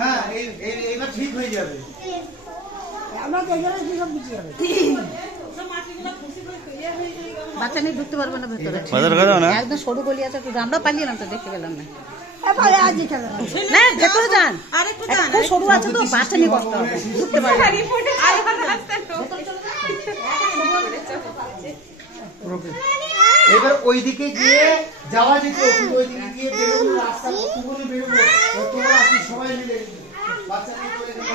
হ্যাঁ এইবার ঠিক হয়ে যাবে। বাচ্চা নিয়ে ঢুকতে পারবে না ভেতরে, একদম সরু গলি আছে, আমরা পালিয়েলাম তো দেখতে পেলাম না। না ভেতরে যান, খুব সরু আছে তো বাচ্চা নিয়ে কষ্ট হবে, ঢুকতে পারবে। এবার ওইদিকে গিয়ে যাওয়া যেত, ওইদিকে গিয়ে বেরোবো, রাস্তা কতক্ষণে বেরোবো, তোমরা সবাই মিলে বাচ্চা নিয়ে চলে যাবে।